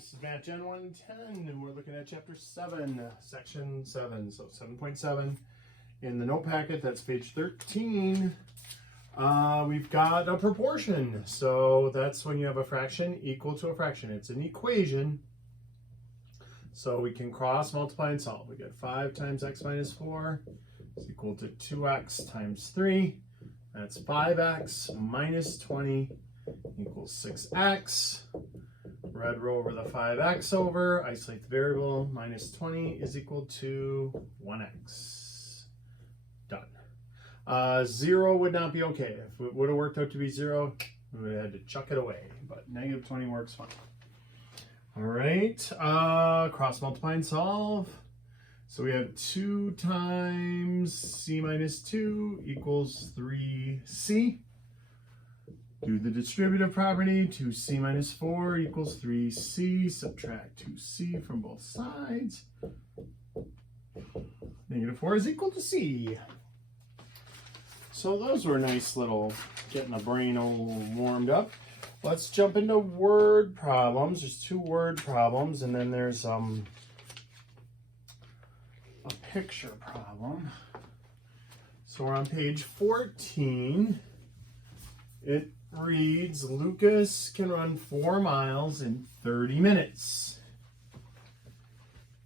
This is Matgen110, and we're looking at Chapter 7, Section 7, so 7.7. In the note packet, that's page 13. We've got a proportion, so that's when you have a fraction equal to a fraction. It's an equation, so we can cross, multiply, and solve. We get 5 times x minus 4 is equal to 2x times 3. That's 5x minus 20 equals 6x. Red row over the 5x over, isolate the variable, minus 20 is equal to 1x. Done. 0 would not be okay. If it would have worked out to be 0, we would have had to chuck it away, but negative 20 works fine. All right, cross multiply and solve. So we have 2 times c minus 2 equals 3c. Do the distributive property, 2c minus 4 equals 3c, subtract 2c from both sides. Negative 4 is equal to c. So those were nice little, getting the brain all warmed up. Let's jump into word problems. There's 2 word problems, and then there's a picture problem. So we're on page 14. It reads, Lucas can run 4 miles in 30 minutes.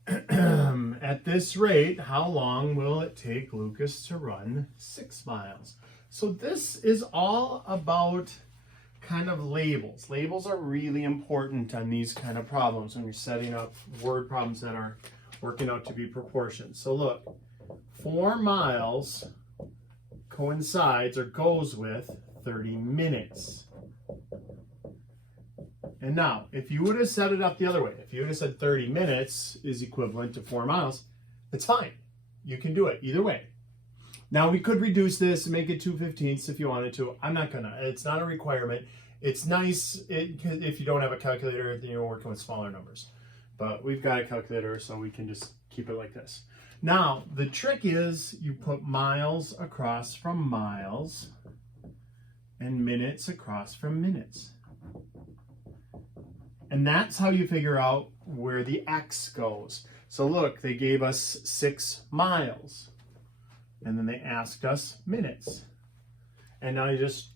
At this rate, how long will it take Lucas to run 6 miles? So this is all about kind of labels. Labels are really important on these kind of problems when you're setting up word problems that are working out to be proportions. So look, 4 miles coincides or goes with 30 minutes. And now, if you would have set it up the other way, if you would have said 30 minutes is equivalent to 4 miles, that's fine. You can do it either way. Now, we could reduce this and make it 2/15 if you wanted to. I'm not gonna. It's not a requirement. It's nice if you don't have a calculator, then you're working with smaller numbers. But we've got a calculator, so we can just keep it like this. Now, the trick is you put miles across from miles and minutes across from minutes. And that's how you figure out where the x goes. So look, they gave us 6 miles. And then they asked us minutes. And now you just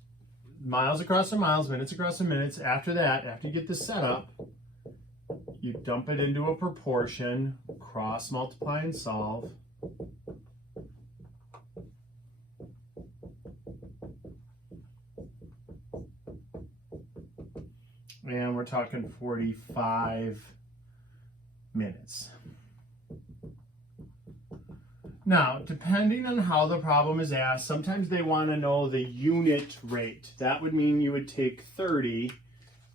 miles across from miles, minutes across from minutes. After that, after you get this set up, you dump it into a proportion, cross multiply and solve. And we're talking 45 minutes. Now, depending on how the problem is asked, sometimes they want to know the unit rate. That would mean you would take 30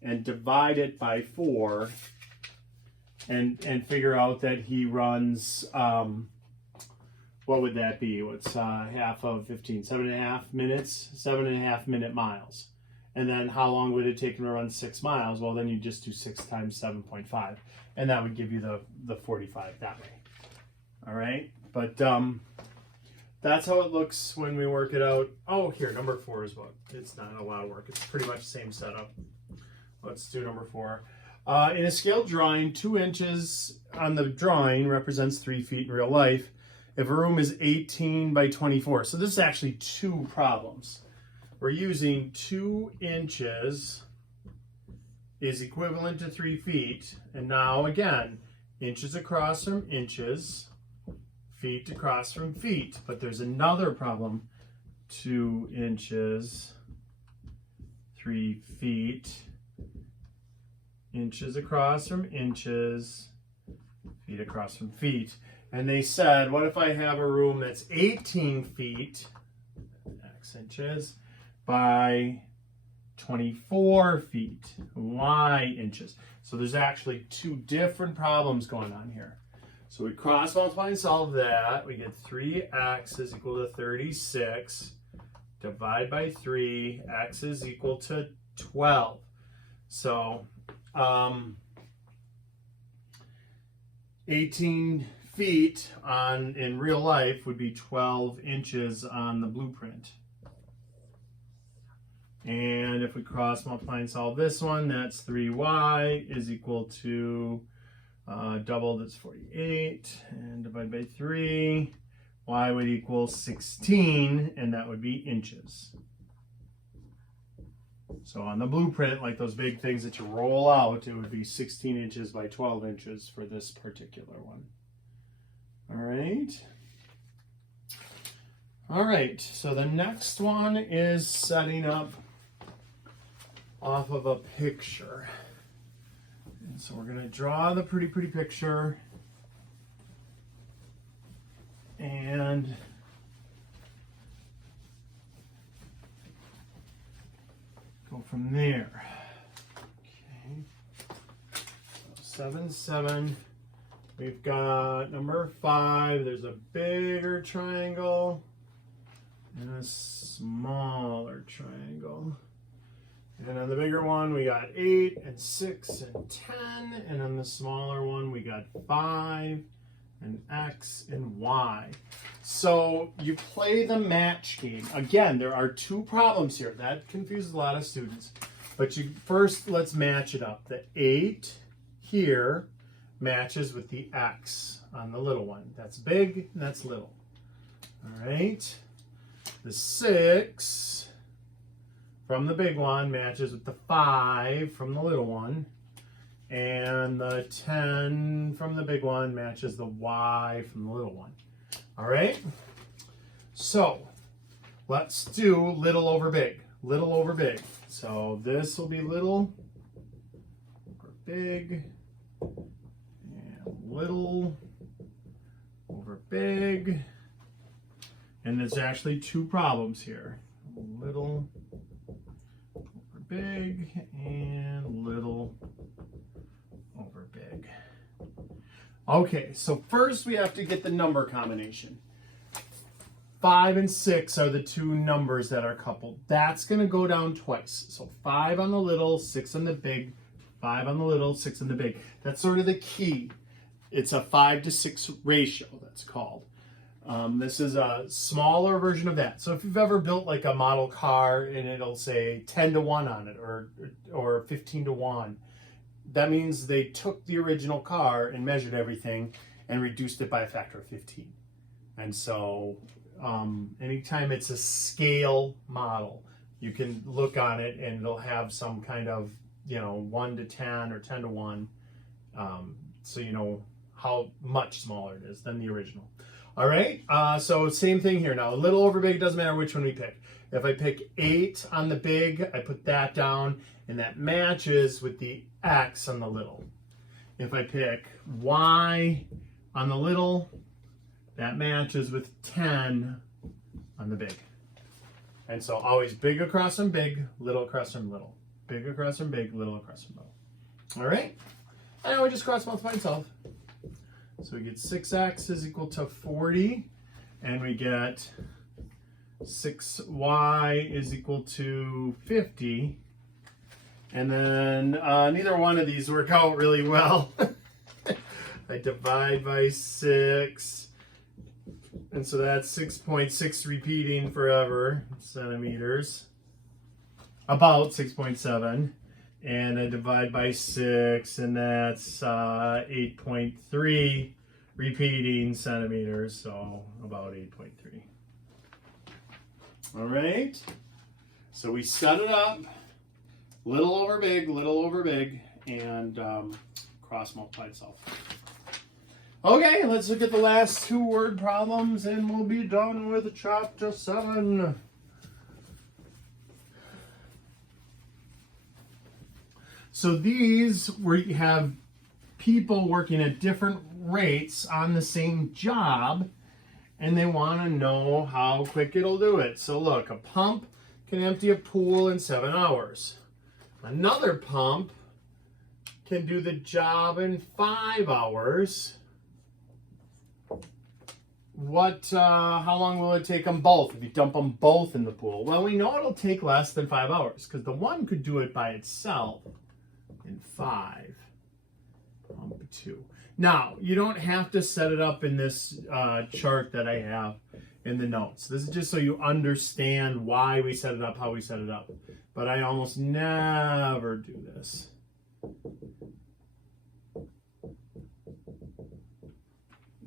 and divide it by 4 and figure out that he runs, what would that be? What's half of 15? 7.5 minutes? 7.5 minute miles. And then how long would it take him to run 6 miles? Well, then you just do 6 times 7.5. And that would give you the 45 that way. All right? But that's how it looks when we work it out. Oh, here, number 4 is what? It's not a lot of work. It's pretty much the same setup. Let's do number 4. In a scale drawing, 2 inches on the drawing represents 3 feet in real life. If a room is 18 by 24. So this is actually 2 problems. We're using 2 inches is equivalent to 3 feet. And now again, inches across from inches, feet across from feet. But there's another problem. 2 inches, 3 feet, inches across from inches, feet across from feet. And they said, what if I have a room that's 18 feet, x inches, by 24 feet, y inches. So there's actually 2 different problems going on here. So we cross multiply and solve that. We get 3x is equal to 36. Divide by 3, x is equal to 12. So 18 feet in real life would be 12 inches on the blueprint. And if we cross multiply and solve this one, that's 3y is equal to double, that's 48, and divide by 3, y would equal 16, and that would be inches. So on the blueprint, like those big things that you roll out, it would be 16 inches by 12 inches for this particular one. All right. All right, so the next one is setting up off of a picture. And so we're going to draw the pretty picture and go from there. Okay. So 7, 7. We've got number 5. There's a bigger triangle and a smaller triangle. And on the bigger one, we got 8 and 6 and 10. And on the smaller one, we got 5 and X and Y. So you play the match game. Again, there are 2 problems here. That confuses a lot of students. But first, let's match it up. The 8 here matches with the X on the little one. That's big, and that's little. All right. The 6 from the big one matches with the 5 from the little one. And the 10 from the big one matches the Y from the little one. All right? So let's do little over big. Little over big. So this will be little over big. And little over big. And there's actually 2 problems here. Little over big and little over big. Okay, so first we have to get the number combination. 5 and 6 are the 2 numbers that are coupled. That's going to go down twice. So 5 on the little, 6 on the big, 5 on the little, 6 on the big. That's sort of the key. It's a 5 to 6 ratio, that's called. This is a smaller version of that. So if you've ever built like a model car and it'll say 10 to 1 on it or 15 to 1, that means they took the original car and measured everything and reduced it by a factor of 15. And so anytime it's a scale model, you can look on it and it'll have some kind of, 1 to 10 or 10 to 1. So you know how much smaller it is than the original. All right, so same thing here now. A little over big, doesn't matter which one we pick. If I pick 8 on the big, I put that down, and that matches with the X on the little. If I pick Y on the little, that matches with 10 on the big. And so always big across from big, little across from little. Big across from big, little across from little. All right, and now we just cross multiply and solve. So we get 6x is equal to 40, and we get 6y is equal to 50. And then neither one of these work out really well. I divide by 6, and so that's 6.6 repeating forever, centimeters. About 6.7. And I divide by 6, and that's 8.3 repeating centimeters, so about 8.3. All right, so we set it up, little over big, and cross multiply and solve. Okay, let's look at the last 2 word problems, and we'll be done with chapter 7. So these we have people working at different rates on the same job, and they want to know how quick it'll do it. So look, a pump can empty a pool in 7 hours. Another pump can do the job in 5 hours. How long will it take them both if you dump them both in the pool? Well, we know it'll take less than 5 hours because the one could do it by itself in 5, pump 2. Now, you don't have to set it up in this chart that I have. in the notes. This is just so you understand why we set it up, how we set it up. But I almost never do this.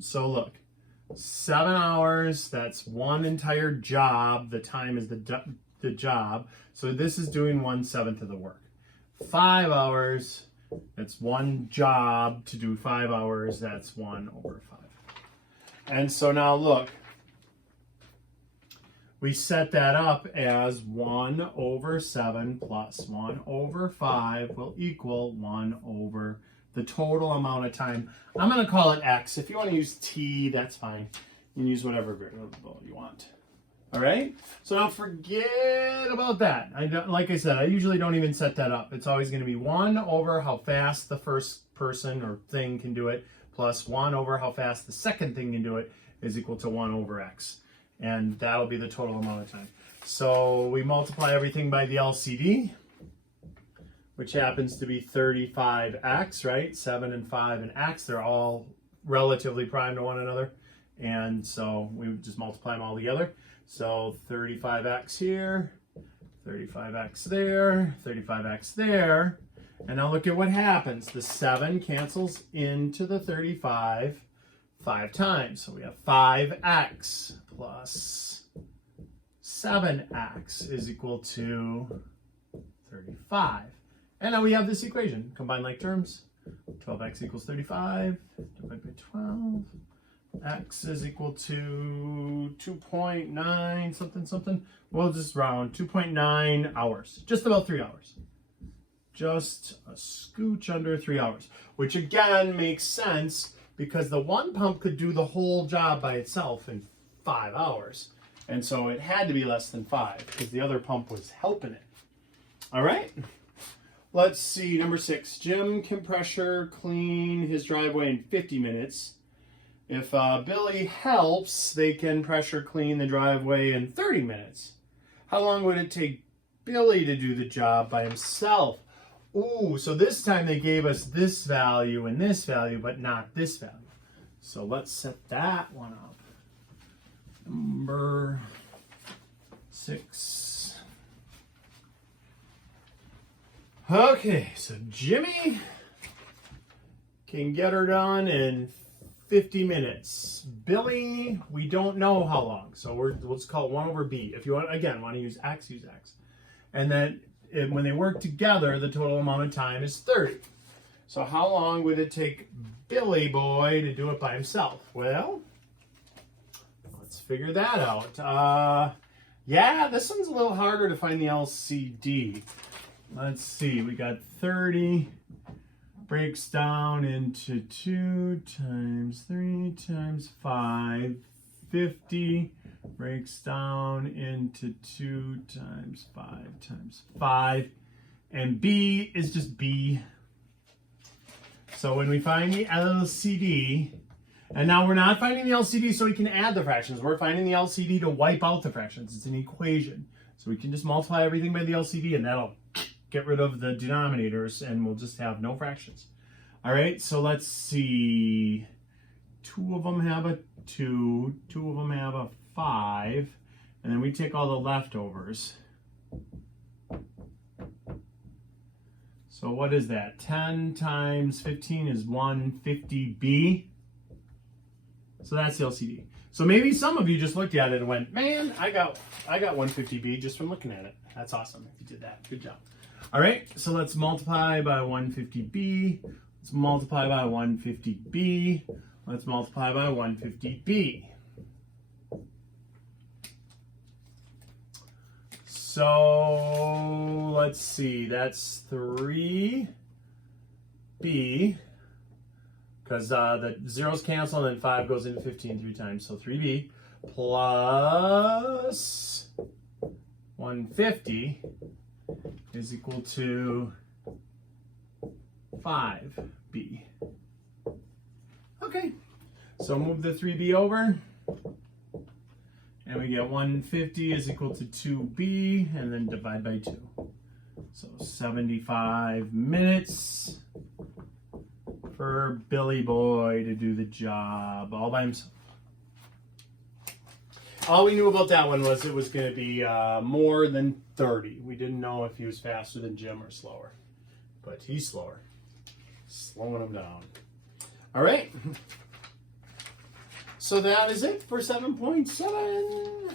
So look, 7 hours, that's one entire job. The time is the job. So this is doing 1/7 of the work. 5 hours, that's one job to do 5 hours. That's 1/5. And so now look, we set that up as 1/7 plus 1/5 will equal 1 over the total amount of time. I'm going to call it X. If you want to use T, that's fine. You can use whatever variable you want. All right? So now forget about that. Like I said, I usually don't even set that up. It's always going to be 1 over how fast the first person or thing can do it, plus 1 over how fast the second thing can do it is equal to 1 over X. And that'll be the total amount of time. So we multiply everything by the LCD, which happens to be 35x, right? 7 and 5 and x, they're all relatively prime to one another. And so we just multiply them all together. So 35x here, 35x there, 35x there. And now look at what happens. The 7 cancels into the 35 5 times. So we have 5x plus 7x is equal to 35. And now we have this equation. Combine like terms. 12x equals 35 divided by 12. X is equal to 2.9 something. We'll just round 2.9 hours. Just about 3 hours. Just a scooch under 3 hours. Which again makes sense because the one pump could do the whole job by itself in 5 hours. And so it had to be less than 5 because the other pump was helping it. All right? Let's see, number 6. Jim can pressure clean his driveway in 50 minutes. If Billy helps, they can pressure clean the driveway in 30 minutes. How long would it take Billy to do the job by himself? Ooh, so this time they gave us this value and this value, but not this value. So let's set that one up. Number 6. Okay, so Jimmy can get her done in 50 minutes. Billy, we don't know how long, so let's call it 1 over b. If you want to use x, use x. And then when they work together, the total amount of time is 30. So how long would it take Billy boy to do it by himself? Well, let's figure that out. Yeah, this one's a little harder to find the LCD. Let's see, we got 30 breaks down into 2 times 3 times 5. 50 breaks down into 2 times 5 times 5. And B is just B. So when we find the LCD, and now we're not finding the LCD so we can add the fractions. We're finding the LCD to wipe out the fractions. It's an equation. So we can just multiply everything by the LCD and that'll get rid of the denominators and we'll just have no fractions. All right, so let's see. 2 of them have a 2, 2 of them have a 5, and then we take all the leftovers. So what is that? 10 times 15 is 150b. So that's the LCD. So maybe some of you just looked at it and went, man, I got 150b just from looking at it. That's awesome if you did that. Good job. All right, so let's multiply by 150b. Let's multiply by 150b. Let's multiply by 150b. So let's see, that's 3b, because the zeros cancel and then 5 goes into 15 3 times. So 3b plus 150 is equal to 5b. Okay, so move the 3b over, and we get 150 is equal to 2b, and then divide by 2. So 75 minutes for Billy boy to do the job all by himself. All we knew about that one was it was going to be more than 30. We didn't know if he was faster than Jim or slower. But he's slower. Slowing him down. All right. So that is it for 7.7.